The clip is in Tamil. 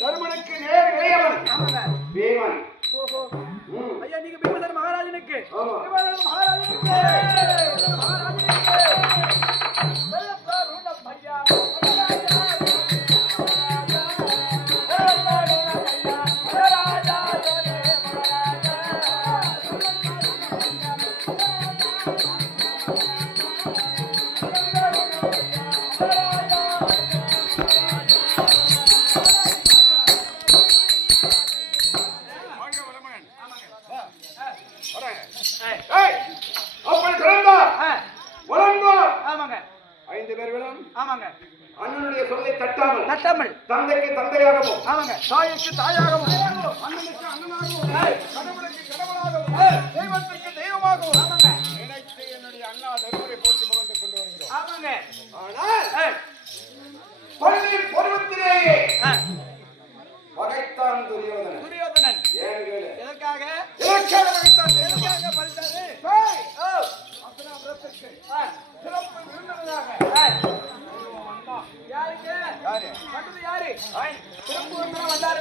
தருமனுக்கு நேர் இளையவன் பீமன் ஐயா நீங்க மகாராஜனுக்கு மகாராஜனுக்கு மகாராஜனுக்கு ஐயா அப்படி திறந்தார். வளர்ந்தார். ஆமாங்க. ஐந்து பேர்களும் ஆமாங்க. அண்ணனுடைய சொல்லை தட்டாமல் தட்டமல். தந்தைக்கு தந்தையாகவும் ஆமாங்க. தாய்க்கு தாயாகவும் அண்ணனுக்கு அண்ணனாகவும் கடவுளுக்கு கடவுளாகவும் தெய்வத்துக்கு தெய்வமாகவும் ஆமாங்க. நினைத்து என்னுடைய அண்ணா தருமரை போற்றி முகந்து கொண்டு வருகிறோம். ஆமாங்க. ஆனால் பள்ளி பருவத்திலேயே ஆ, பகைத்தான் துரியோதனன். துரியோதனன். ஏன் கேளு? எதற்காக? யாரு? யாரு திருப்பூர் வந்தாரு